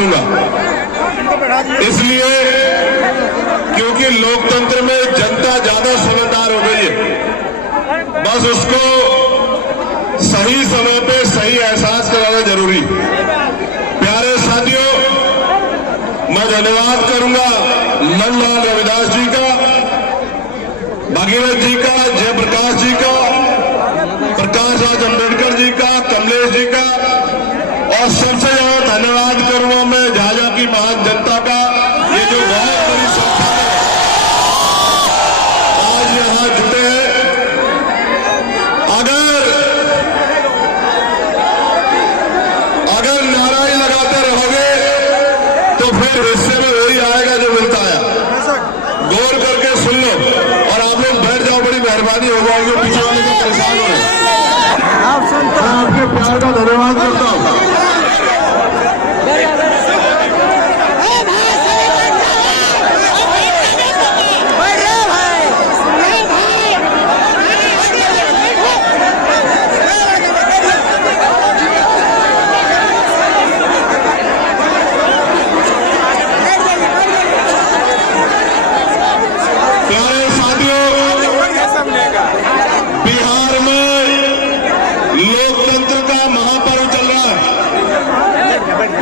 रखूंगा, इसलिए क्योंकि लोकतंत्र में जनता ज्यादा समझदार हो गई है। बस उसको सही समय पे सही एहसास कराना जरूरी। प्यारे साथियों, मैं धन्यवाद करूंगा नंदलाल रविदास जी का, भगीरथ जी का, जयप्रकाश जी का, प्रकाश राज अम्बेडकर जी का, कमलेश जी का, और सबसे ज्यादा धन्यवाद करूंगा मैं झाझा की महान जनता का। ये जो बहुत बड़ी संख्या में आज यहां जुटे हैं, अगर नाराई लगाते रहोगे तो फिर हिस्से में वही आएगा जो मिलता है। गौर करके सुन लो और आप लोग बैठ जाओ, बड़ी मेहरबानी हो जाएगी। पीछे वाले को परेशान हो रहे हैं, आपके प्यार का धन्यवाद करता हूं।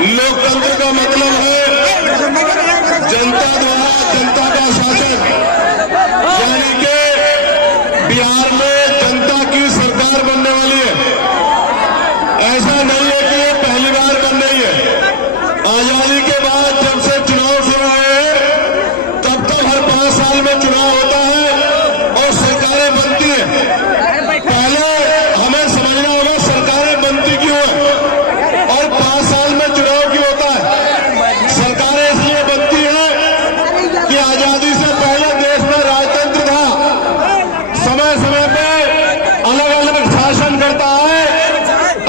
लोकतंत्र का मतलब है जनता द्वारा जनता का शासन, यानी कि बिहार में जनता की सरकार बनने वाली है। ऐसा नहीं है कि ये पहली बार बन रही है। आजादी के बाद जब से चुनाव शुरू हुए तब तक हर 5 साल में चुनाव होता है और सरकारें बनती हैं। पहले हमें समझना होगा सरकारें बनती क्यों है और 5 साल में चुनाव क्यों होता है। सरकारें इसलिए बनती है कि आजादी से पहले देश में राजतंत्र था, समय समय पे अलग अलग शासन करता है,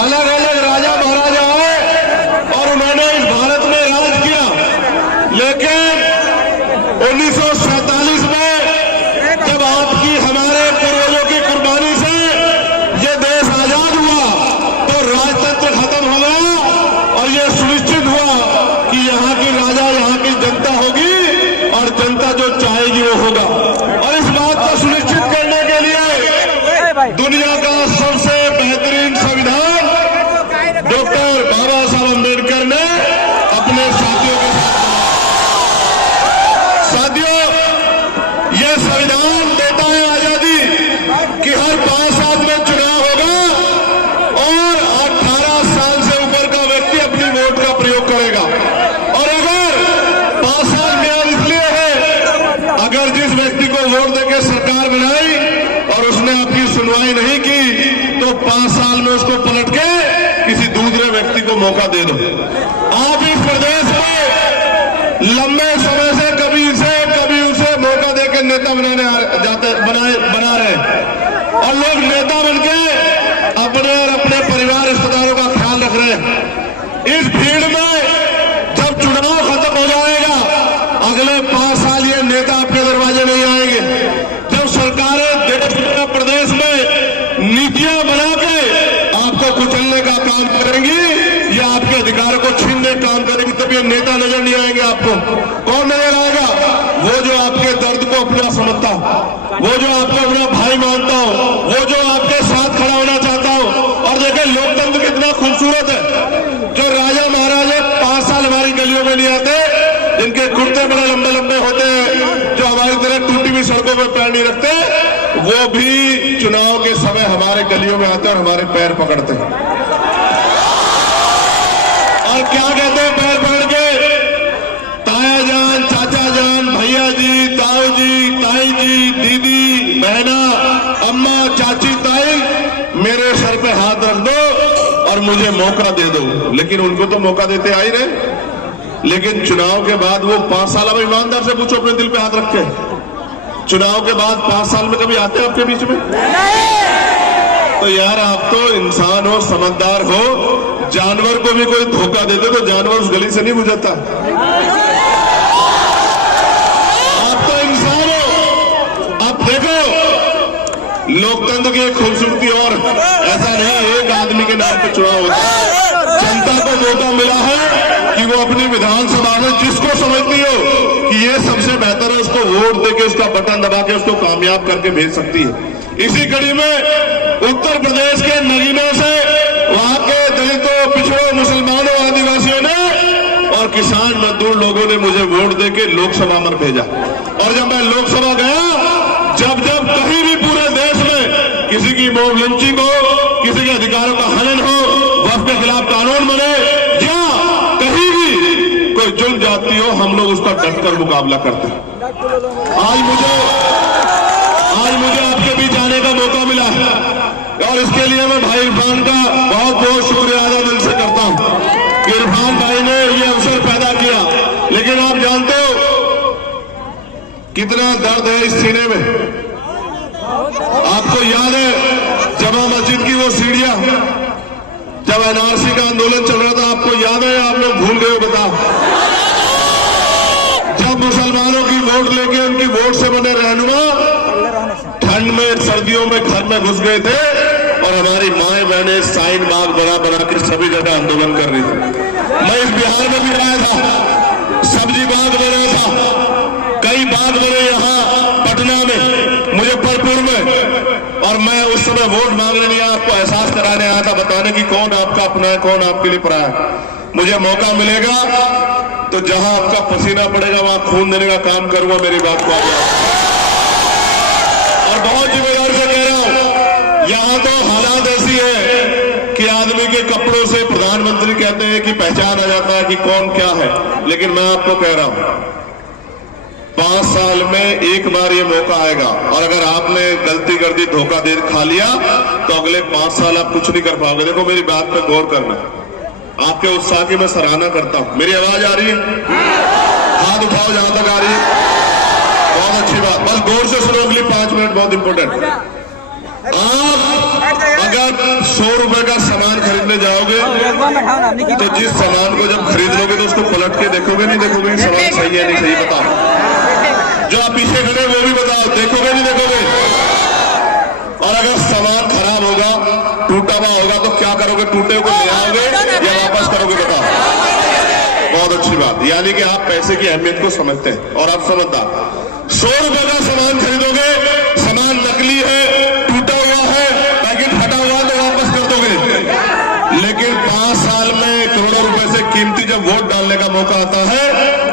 अलग अलग राजा महाराजा है और उन्होंने इस भारत में राज किया। लेकिन 1947 में जब आपकी हमारे पूर्वजों की कुर्बानी से ये देश आजाद हुआ तो राजतंत्र खत्म हो गया और ये सुनिश्चित हुआ कि यहाँ की राजा यहाँ की जनता होगी और जनता जो चाहेगी वो होगा। और इस बात को सुनिश्चित करने के लिए दुनिया का सबसे बेहतरीन संविधान डॉक्टर बाबा साहब अम्बेडकर ने अपने साथियों के साथियों ये संविधान देता है आजादी कि हर 5 साल में चुनाव होगा और 18 साल से ऊपर का व्यक्ति अपनी वोट का प्रयोग करेगा। और अगर 5 साल में इसलिए है, अगर जिस व्यक्ति को वोट देकर सरकार बनाई और उसने आपकी सुनवाई नहीं की तो 5 साल में उसको पलट के किसी दूसरे व्यक्ति को मौका दे दो। आप इस प्रदेश में लंबे समय से कभी इसे कभी उसे मौका देकर नेता बना रहे और लोग नेता बनके अपने और अपने परिवार रिश्तेदारों का ख्याल रख रहे हैं। इस भीड़ में जब चुनाव खत्म हो जाएगा अगले 5 साल ये नेता आपके दरवाजे नहीं आएंगे। जब सरकारें देश में प्रदेश में नीतियां बना के आपको कुचलने का काम करेंगी या आपके अधिकारों को छीनने का काम करेंगी, तब ये नेता नजर नहीं आएंगे। आपको कौन नजर आएगा? वो जो आपके दर्द को अपना समझता हो, वो जो आपको अपना भाई मानता हो, वो जो आपके साथ खड़ा होना चाहता हो। और देखिए लोकतंत्र कितना खूबसूरत है। जो राजा महाराजा 5 साल हमारी गलियों में नहीं आते, जिनके कुर्ते बड़े लंबे लंबे होते हैं, जो हमारी तरह टूटी हुई सड़कों पर पैर नहीं रखते, वो भी चुनाव के समय हमारे गलियों में आते हैं और हमारे पैर पकड़ते हैं। और क्या कहते हैं पैर पकड़ के? ताया जान, चाचा जान, भैया जी, ताऊ जी, ताई जी, दीदी, बहना, अम्मा, चाची, ताई, मेरे सर पे हाथ रख दो और मुझे मौका दे दो। लेकिन उनको तो मौका देते आ ही रहे। लेकिन चुनाव के बाद वो 5 साल, अब ईमानदार से पूछो अपने दिल पे हाथ रख के, चुनाव के बाद 5 साल में कभी आते हैं आपके बीच में? तो यार आप तो इंसान हो, समझदार हो। जानवर को भी कोई धोखा देते तो जानवर उस गली से नहीं गुजरता। आप तो इंसान हो। आप देखो लोकतंत्र की एक खूबसूरती और ऐसा नहीं एक आदमी के नाम पे चुनाव होता है। जनता को मौका मिला है कि वो अपनी विधान समझती हो कि ये सबसे बेहतर है, उसको वोट देके उसका बटन दबा के उसको कामयाब करके भेज सकती है। इसी कड़ी में उत्तर प्रदेश के नगीनों से वहां के दलितों, पिछड़ों, मुसलमानों, आदिवासियों ने और किसान मजदूर लोगों ने मुझे वोट देके लोकसभा में भेजा। और जब मैं लोकसभा गया, जब जब कहीं भी पूरे देश में किसी की मॉब लिंचिंग हो, किसी के अधिकारों का हनन हो, वक्फ के खिलाफ कानून बने या कहीं भी कोई जुल्म जाती हो, हम लोग उसका डटकर मुकाबला करते हैं। आज मुझे आपके बीच आने का मौका मिला है और इसके लिए मैं भाई इरफान का बहुत बहुत शुक्रिया अदा दिल से करता हूं कि इरफान भाई ने ये अवसर पैदा किया। लेकिन आप जानते हो कितना दर्द है इस सीने में। आपको याद है जमा मस्जिद की वो सीढ़ियां, जब एनआरसी का आंदोलन चल रहा था, आपको याद है? आप लोग भूल गए बताओ। जब मुसलमानों की वोट लेके उनकी वोट से बने रहनुमा ठंड में, सर्दियों में घर में घुस गए थे और हमारी माएं बहनें साइन बाग बना के सभी जगह आंदोलन कर रही थी। मैं इस बिहार में भी रहा था, सब्जी बाग बना था, कई बाग बने यहाँ पटना में, मुजफ्फरपुर में, और मैं उस समय वोट मांगने नहीं आया, आपको एहसास कराने आया था, बताने की कौन आपका अपना है, कौन आपके लिए पराया है। मुझे मौका मिलेगा तो जहां आपका पसीना पड़ेगा वहां खून देने का काम करूंगा, मेरी बात को और बहुत जिम्मेदार से कह रहा हूं। यहां तो हालात ऐसी है कि आदमी के कपड़ों से प्रधानमंत्री कहते हैं कि पहचान आ जाता है कि कौन क्या है। लेकिन मैं आपको कह रहा हूं 5 साल में एक बार ये मौका आएगा और अगर आपने गलती कर दी, धोखा दे खा लिया तो अगले 5 साल आप कुछ नहीं कर पाओगे। देखो मेरी बात पे गौर करना, आपके उत्साह की मैं सराहना करता हूं। मेरी आवाज आ रही है? हाथ उठाओ जहां तक आ रही है। बहुत अच्छी बात, बस गौर से सुनो, अगली 5 मिनट बहुत इंपॉर्टेंट। आप अगर 100 रुपए का सामान खरीदने जाओगे तो जिस सामान को जब खरीद लोगे तो उसको पलट के देखोगे नहीं देखोगे सामान सही है नहीं सही, बताओ। जो आप पीछे खड़े वो भी बताओ, देखोगे नहीं देखोगे? और अगर सामान खराब होगा, टूटा हुआ होगा तो क्या करोगे? टूटे को ले आओगे या वापस करोगे? बताओ। बहुत अच्छी बात, यानी कि आप पैसे की अहमियत को समझते हैं और आप समझदार। 100 रुपए का सामान खरीदोगे, सामान नकली है, टूटा हुआ है, पैकेट फटा हुआ तो वापस कर दोगे। लेकिन 5 साल में करोड़ों रुपए से कीमती जब वोट डालने का मौका आता है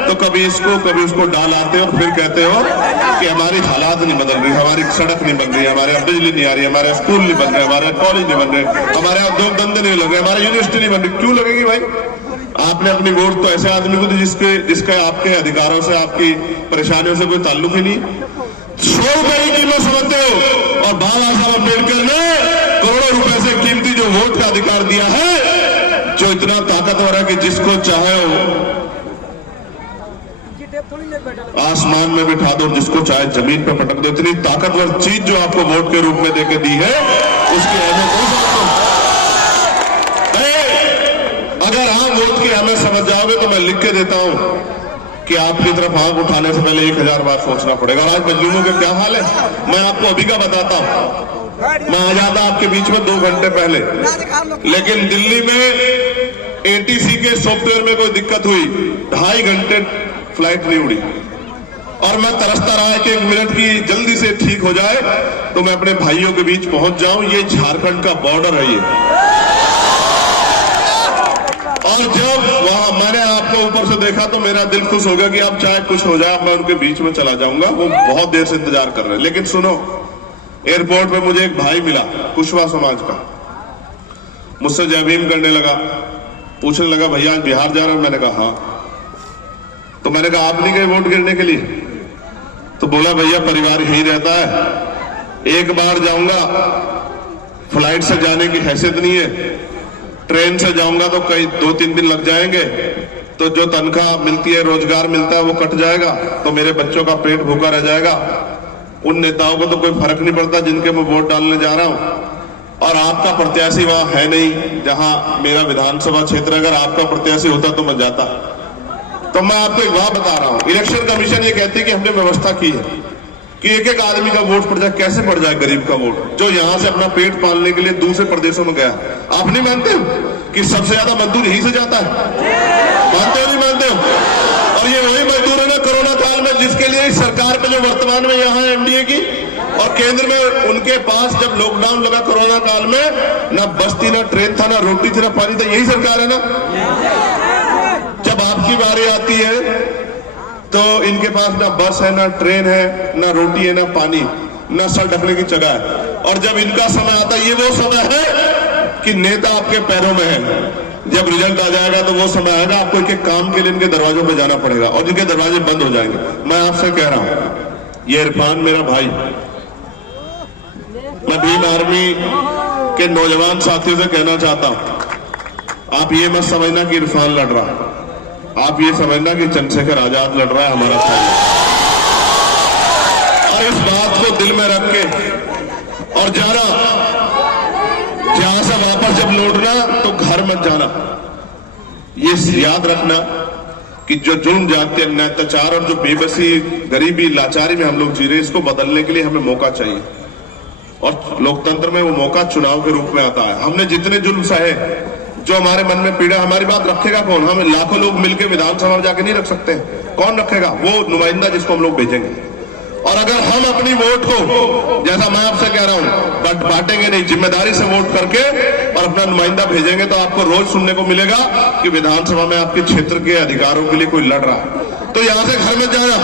तो कभी इसको कभी उसको डाल आते हो और फिर कहते हो कि हमारी हालात नहीं बदल रही, हमारी सड़क नहीं बन रही, हमारे यहाँ बिजली नहीं आ रही, हमारे स्कूल नहीं बन रहे, हमारे कॉलेज नहीं बन रहे, हमारे यहाँ उद्योग धंधे नहीं लग रहे, हमारी यूनिवर्सिटी नहीं बन रही। क्यों लगेगी भाई? आपने अपनी वोट तो ऐसे आदमी को दी जिसके आपके अधिकारों से, आपकी परेशानियों से कोई ताल्लुक ही नहीं। 100 रुपए की कीमत समझते हो और बाबा साहब अम्बेडकर ने करोड़ों रुपए से कीमती जो वोट का अधिकार दिया है, जो इतना ताकतवर है कि जिसको चाहे आसमान में बिठा दो, जिसको चाहे जमीन पर पटक दो। इतनी ताकतवर चीज जो आपको वोट के रूप में देके दी है, उसकी अहमियत नहीं समझते। अगर आप वोट की अहमियत समझ जाओगे तो मैं लिख के देता हूं कि आपकी तरफ आंख उठाने से पहले 1000 बार सोचना पड़ेगा। और आज मजलूमों का क्या हाल है मैं आपको अभी का बताता हूं। मैं आ जाता आपके बीच में 2 घंटे पहले, लेकिन दिल्ली में एटीसी के सॉफ्टवेयर में कोई दिक्कत हुई, 2.5 घंटे फ्लाइट नहीं उड़ी और मैं तरसता रहा कि 1 मिनट की जल्दी से ठीक हो जाए तो मैं अपने भाइयों के बीच पहुंच जाऊं। ये झारखंड का बॉर्डर है ये। और जब वहां मैंने आपको ऊपर से देखा तो मेरा दिल खुश हो गया कि अब चाहे कुछ हो जाए मैं उनके बीच में चला जाऊंगा। वो बहुत देर से इंतजार कर रहे हैं। लेकिन सुनो, एयरपोर्ट पे मुझे एक भाई मिला कुशवाहा समाज का, मुझसे जय भीम करने लगा, पूछने लगा भैया आज बिहार जा रहे हो? मैंने कहा हाँ। तो मैंने कहा आप नहीं गए वोट गिरने के लिए? तो बोला भैया परिवार यही रहता है, एक बार जाऊंगा, फ्लाइट से जाने की हैसियत नहीं है, ट्रेन से जाऊंगा तो कई 2-3 दिन लग जाएंगे, तो जो तनख्वाह मिलती है, रोजगार मिलता है वो कट जाएगा, तो मेरे बच्चों का पेट भूखा रह जाएगा। उन नेताओं को तो कोई फर्क नहीं पड़ता जिनके मैं वोट डालने जा रहा हूं। और आपका प्रत्याशी वहां है नहीं जहां मेरा विधानसभा क्षेत्र, अगर आपका प्रत्याशी होता तो मैं जाता। तो मैं आपको एक बात बता रहा हूं, इलेक्शन कमीशन ये कहती है कि हमने व्यवस्था की है कि एक आदमी का वोट पड़ जाए। कैसे पड़ जाए गरीब का वोट जो यहां से अपना पेट पालने के लिए दूसरे प्रदेशों में गया? आप नहीं मानते हो कि सबसे ज्यादा मजदूर यहीं से जाता है? मानते हो नहीं मानते हो? और ये वही इसके लिए इस सरकार पे जो वर्तमान में यहाँ है एनडीए की और केंद्र में, उनके पास जब लॉकडाउन लगा कोरोना काल में, ना बस थी, ना ट्रेन था, ना रोटी थी, ना पानी था। यही सरकार है ना। जब आपकी बारी आती है तो इनके पास ना बस है, ना ट्रेन है, ना रोटी है, ना पानी, ना सर ढकने की जगह है। और जब इनका समय आता है, ये वो समय है कि नेता आपके पैरों में है। जब रिजल्ट आ जाएगा तो वो समय आएगा, आपको एक काम के लिए इनके दरवाजों पे जाना पड़ेगा और इनके दरवाजे बंद हो जाएंगे। मैं आपसे कह रहा हूं, ये इरफान मेरा भाई, मैं भीम आर्मी के नौजवान साथियों से कहना चाहता हूं, आप ये मत समझना कि इरफान लड़ रहा, आप ये समझना कि चंद्रशेखर आजाद लड़ रहा है हमारा साथ। और इस बात को दिल में रख के और जाना, जहां से वापस जब लौटना तो घर मत जाना। ये याद रखना कि जो जुल्म जाते अन्याय अत्याचार और जो बेबसी गरीबी लाचारी में हम लोग जी रहे, इसको बदलने के लिए हमें मौका चाहिए। और लोकतंत्र में वो मौका चुनाव के रूप में आता है। हमने जितने जुल्म सहे, जो हमारे मन में पीड़ा, हमारी बात रखेगा कौन? हम लाखों लोग मिलकर विधानसभा में जाके नहीं रख सकते। कौन रखेगा? वो नुमाइंदा जिसको हम लोग भेजेंगे। और अगर हम अपनी वोट को, जैसा मैं आपसे कह रहा हूं, बांटेंगे नहीं, जिम्मेदारी से वोट करके और अपना नुमाइंदा भेजेंगे, तो आपको रोज सुनने को मिलेगा कि विधानसभा में आपके क्षेत्र के अधिकारों के लिए कोई लड़ रहा है। तो यहां से घर में जाना,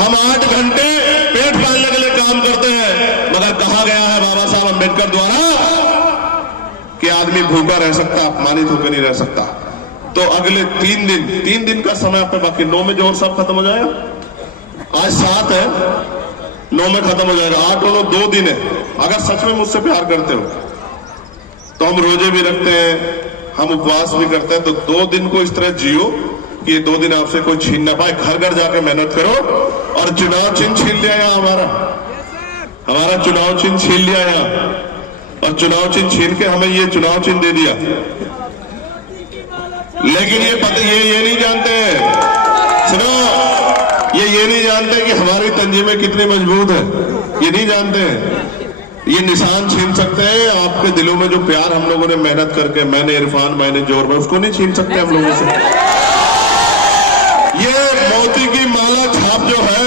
हम 8 घंटे पेट पालने के लिए काम करते हैं, मगर कहा गया है बाबा साहब अम्बेडकर द्वारा कि आदमी भूखा रह सकता, अपमानित होकर नहीं रह सकता। तो अगले 3 दिन का समय आप पे बाकी, 9 में जोर सब खत्म हो जाएगा। आज 7 है, 9 में खत्म हो जाएगा। 8 और 2 दिन है। अगर सच में मुझसे प्यार करते हो तो हम रोजे भी रखते हैं, हम उपवास भी करते हैं। तो 2 दिन को इस तरह जियो कि ये 2 दिन आपसे कोई छीन ना पाए। घर घर जाके मेहनत करो और चुनाव चिन्ह छीन लिया यहाँ, हमारा चुनाव चिन्ह छीन लिया यहाँ, और चुनाव चिन्ह छीन के हमें ये चुनाव चिन्ह दे दिया। लेकिन ये नहीं जानते, सुनो, ये नहीं जानते कि हमारी तंजीमें कितनी मजबूत है। ये नहीं जानते। ये निशान छीन सकते हैं आपके दिलों में जो प्यार हम लोगों ने मेहनत करके, मैंने इरफान, मैंने जोर में, उसको नहीं छीन सकते हम लोगों से। ये मोती की माला छाप जो है,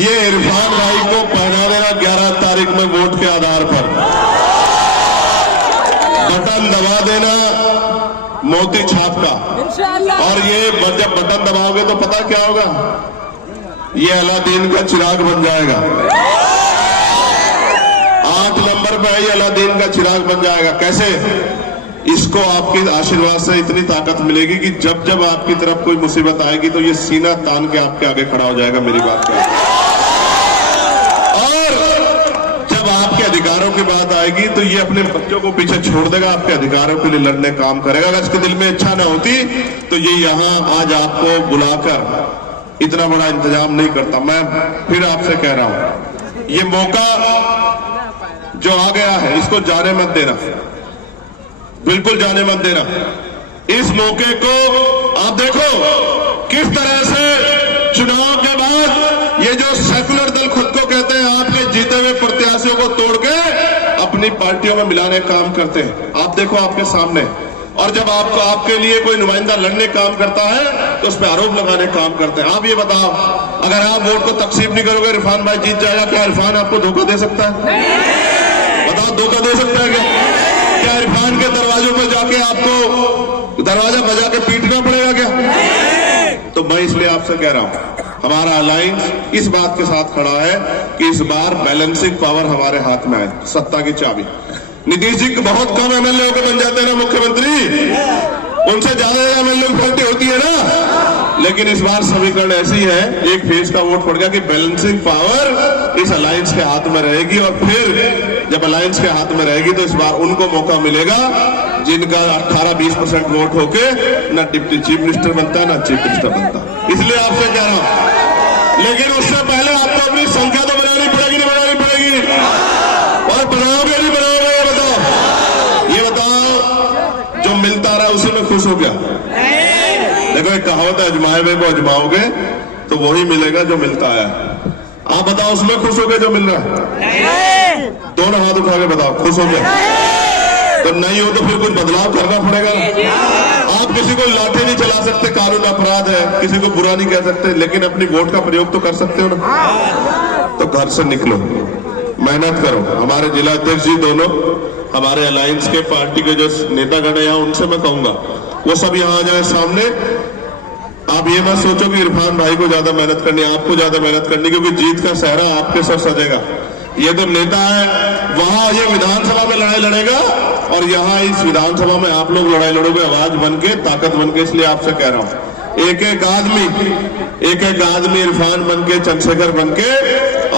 ये इरफान भाई को पहना देना 11 तारीख में वोट के आधार पर। बटन दबा देना मोती छाप का। और ये जब बटन दबाओगे तो पता क्या होगा? ये अलादीन का चिराग बन जाएगा। 8 नंबर पे ये अलादीन का चिराग बन जाएगा। कैसे? इसको आपके आशीर्वाद से इतनी ताकत मिलेगी कि जब जब आपकी तरफ कोई मुसीबत आएगी तो ये सीना तान के आपके आगे खड़ा हो जाएगा। मेरी बात क्या है? अधिकारों की बात आएगी तो ये अपने बच्चों को पीछे छोड़ देगा, आपके अधिकारों के लिए लड़ने काम करेगा। अगर इसके दिल में इच्छा ना होती तो ये यहाँ आज आपको बुलाकर इतना बड़ा इंतजाम नहीं करता। मैं फिर आपसे कह रहा हूं, ये मौका जो आ गया है इसको जाने मत देना, बिल्कुल जाने मत देना। इस मौके को आप देखो किस तरह से चुनाव के बाद ये जो सेकुलर दल खुद को कहते हैं, आपके जीते हुए प्रत्याशियों को तोड़ के अपनी पार्टियों में मिलाने काम करते हैं। आप देखो आपके सामने। और जब आपको आपके लिए कोई नुमाइंदा लड़ने काम करता है तो उस पर आरोप लगाने काम करते हैं। आप ये बताओ, अगर आप वोट को तकसीम नहीं करोगे, इरफान भाई जीत जाएगा, क्या इरफान आपको धोखा दे सकता है? बताओ, धोखा दे सकता है क्या इरफान के दरवाजों पर जाके आपको दरवाजा बजा के पीटना पड़ेगा क्या? तो मैं इसलिए आपसे कह रहा हूं, हमारा अलायंस इस बात के साथ खड़ा है कि इस बार बैलेंसिंग पावर हमारे हाथ में है, सत्ता की चाबी। नीतीश जी बहुत कम एमएलए होकर बन जाते हैं ना मुख्यमंत्री, उनसे ज्यादा एमएलए की पार्टी होती है ना। लेकिन इस बार समीकरण ऐसी है, एक फेज का वोट पड़ गया कि बैलेंसिंग पावर इस अलायंस के हाथ में रहेगी। और फिर जब अलायंस के हाथ में रहेगी तो इस बार उनको मौका मिलेगा जिनका 18-20% वोट होके ना डिप्टी चीफ मिनिस्टर बनता ना चीफ मिनिस्टर बनता। इसलिए आपसे कह रहा हूं, लेकिन उससे पहले आपको अपनी संख्या तो बनानी पड़ेगी, नहीं बनानी पड़ेगी? और बनाओगे नहीं बनाओगे? ये बताओ, जो मिलता रहा उसी में खुश हो गया? देखो एक कहावत है, अजमाए हुए को अजमाओगे तो वही मिलेगा जो मिलता है। आप बताओ, उसमें खुश हो गए जो मिल रहा है? दोनों हाथ उठा के बताओ, खुश हो गए? तो नहीं हो तो फिर कुछ बदलाव करना पड़ेगा। आप किसी को लाठी नहीं चला सकते, कानून अपराध है, किसी को बुरा नहीं कह सकते, लेकिन अपनी वोट का प्रयोग तो कर सकते हो ना। तो घर से निकलो, मेहनत करो। हमारे जिला अध्यक्ष जी दोनों, हमारे अलायंस के पार्टी के जो नेतागण है यहाँ, उनसे मैं कहूंगा वो सब यहाँ आ जाए सामने। आप ये मत सोचो कि इरफान भाई को ज्यादा मेहनत करनी, आपको ज्यादा मेहनत करनी, क्योंकि जीत का सहरा आपके सर सजेगा। ये तो नेता है, वहां ये विधानसभा में लड़ाई लड़ेगा और यहाँ इस विधानसभा में आप लोग लड़ाई लड़ोगे आवाज बन के, ताकत बन के। इसलिए आपसे कह रहा हूं, एक एक आदमी इरफान बन के, चंद्रशेखर बन के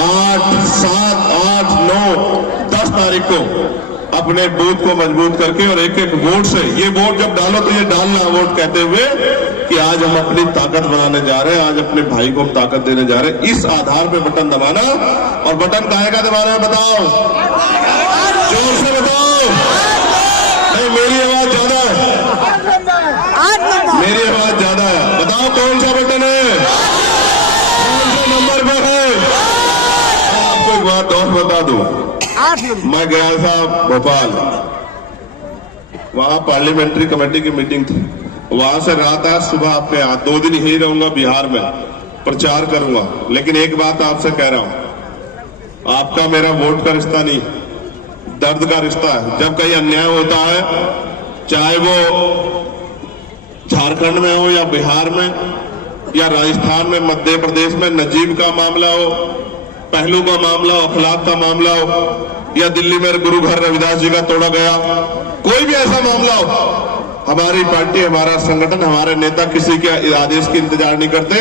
8, 7, 8, 9, 10 तारीख को अपने बूथ को मजबूत करके और एक एक वोट से, ये वोट जब डालो तो ये डालना वोट कहते हुए कि आज हम अपनी ताकत बनाने जा रहे हैं, आज अपने भाई को हम ताकत देने जा रहे हैं। इस आधार पे बटन दबाना। और बटन काहे का दबाना है बताओ, जोर से बताओ। नहीं, मेरी आवाज ज्यादा है, मेरी आवाज ज्यादा है। बताओ कौन सा बटन है, कौन से नंबर पर है। आपको एक बात और बता दूं, मैं गया था भोपाल, वहां पार्लियामेंट्री कमेटी की मीटिंग थी। वहां से रात आज सुबह आपके यहाँ 2 दिन ही रहूंगा, बिहार में प्रचार करूंगा। लेकिन एक बात आपसे कह रहा हूं, आपका मेरा वोट का रिश्ता नहीं, दर्द का रिश्ता है। जब कहीं अन्याय होता है, चाहे वो झारखंड में हो या बिहार में या राजस्थान में, मध्य प्रदेश में नजीब का मामला हो, पहलू का मामला हो, अखलाक का मामला हो, या दिल्ली में गुरु घर रविदास जी का तोड़ा गया, कोई भी ऐसा मामला हो, हमारी पार्टी, हमारा संगठन, हमारे नेता किसी के आदेश की इंतजार नहीं करते।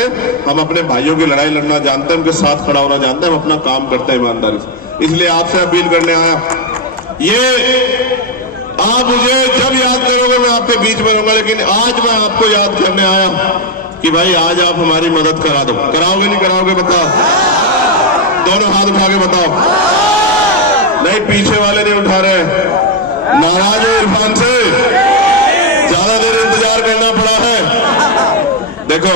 हम अपने भाइयों की लड़ाई लड़ना जानते हैं, उनके साथ खड़ा होना जानते हैं, हम अपना काम करते हैं ईमानदारी से। इसलिए आपसे अपील करने आया, ये आप मुझे जब याद करोगे मैं आपके बीच में रहूंगा, लेकिन आज मैं आपको याद करने आया कि भाई आज आप हमारी मदद करा दो। कराओगे नहीं कराओगे बताओ, दोनों हाथ उठा के बताओ। नहीं, पीछे वाले नहीं उठा रहे, नाराज हो इरफान से, ज्यादा देर इंतजार करना पड़ा है। देखो,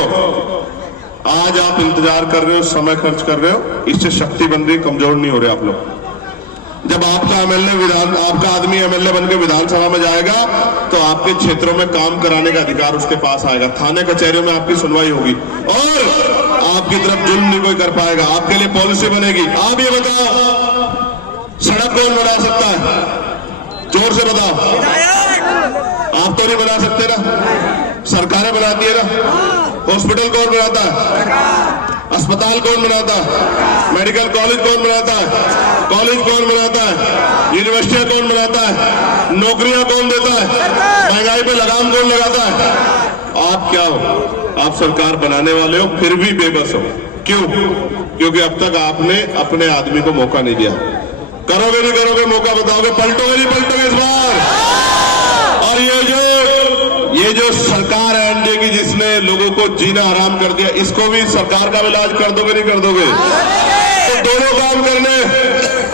आज आप इंतजार कर रहे हो, समय खर्च कर रहे हो, इससे शक्ति बन रही, कमजोर नहीं हो रहे आप लोग। जब आपका आपका आदमी एमएलए बनकर विधानसभा में जाएगा तो आपके क्षेत्रों में काम कराने का अधिकार उसके पास आएगा, थाने कचहरियों में आपकी सुनवाई होगी और आपकी तरफ जुल्म नहीं कोई कर पाएगा, आपके लिए पॉलिसी बनेगी। आप ये बताओ, सड़क कौन बना सकता है, जोर से बताओ। आप तो नहीं बना सकते ना, सरकारें बनाती है ना। हॉस्पिटल कौन बनाता है, अस्पताल कौन बनाता है, मेडिकल कॉलेज कौन बनाता है, कॉलेज कौन बनाता है, यूनिवर्सिटियां कौन बनाता है, नौकरियां कौन देता है, महंगाई पे लगाम कौन लगाता है। आप क्या हो, आप सरकार बनाने वाले हो, फिर भी बेबस हो। क्यों? क्योंकि अब तक आपने अपने आदमी को मौका नहीं दिया। करोगे नहीं करोगे मौका, बताओगे, पलटोगे नहीं पलटोगे इस बार। और ये जो सरकार है एनडीए की, जिसने लोगों को जीना हराम कर दिया, इसको भी सरकार का इलाज कर दोगे नहीं कर दोगे? तो दोनों काम करने,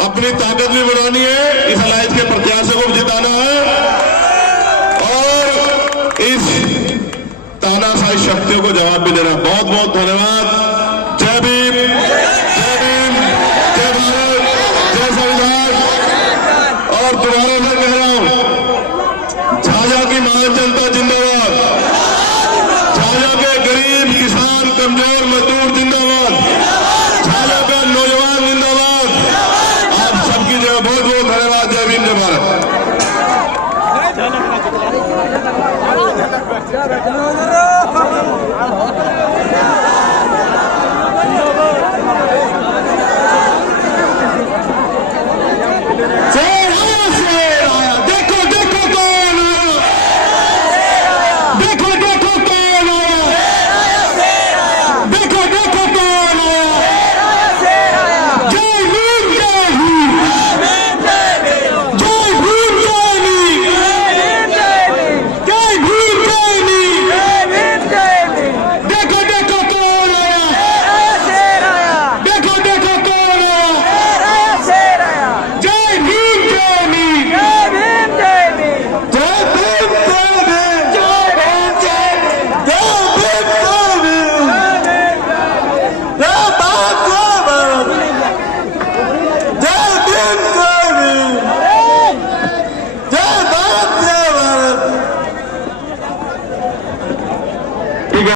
अपनी ताकत भी बढ़ानी है, इस अलायंस के प्रत्याशियों को भी जिताना है और इस तानाशाही शक्तियों को जवाब भी देना। बहुत बहुत धन्यवाद। जय भीम, जय भीम, जय भारत, जय संविधान। और दोबारा मैं कह रहा हूं, झाझा की महान जनता जिंदाबाद, झाझा के गरीब किसान कमजोर मजदूर जिंदाबाद, झाझा का नौजवान जिंदाबाद। आप सबकी जय, बहुत बहुत धन्यवाद। जय भीम, जय भारत। Jangan